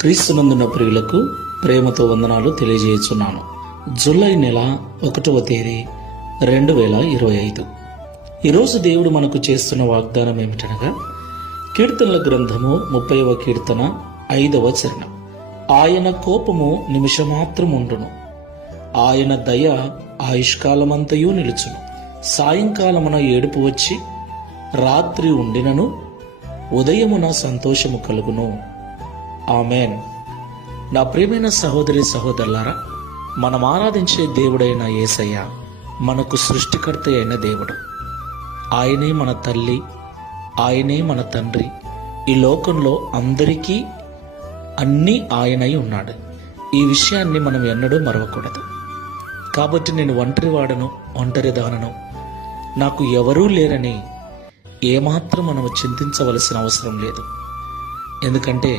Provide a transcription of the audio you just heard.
క్రీస్తునందున ప్రియులకు ప్రేమతో వందనాలు తెలియజేస్తున్నాను. జూలై నెల 1వ తేదీ 2025. ఈరోజు దేవుడు మనకు చేస్తున్న వాగ్దానం ఏమిటనగా, కీర్తనల గ్రంథము 30వ కీర్తన 5వ చరణం. ఆయన కోపము నిమిషమాత్రం ఉండును, ఆయన దయ ఆయుష్కాలమంతయు నిలుచును. సాయంకాలమున ఏడుపు వచ్చి రాత్రి ఉండినను ఉదయమున సంతోషము కలుగును. ఆమెన్. నా ప్రియమైన సహోదరి సహోదరులారా, మనం ఆరాధించే దేవుడైన యేసయ్య మనకు సృష్టికర్త అయిన దేవుడు. ఆయనే మన తల్లి, ఆయనే మన తండ్రి. ఈ లోకంలో అందరికీ అన్నీ ఆయనై ఉన్నాడు. ఈ విషయాన్ని మనం ఎన్నడూ మరవకూడదు. కాబట్టి నేను ఒంటరివాడను, ఒంటరిదానను, నాకు ఎవరూ లేరని ఏమాత్రం మనము చింతించవలసిన అవసరం లేదు. ఎందుకంటే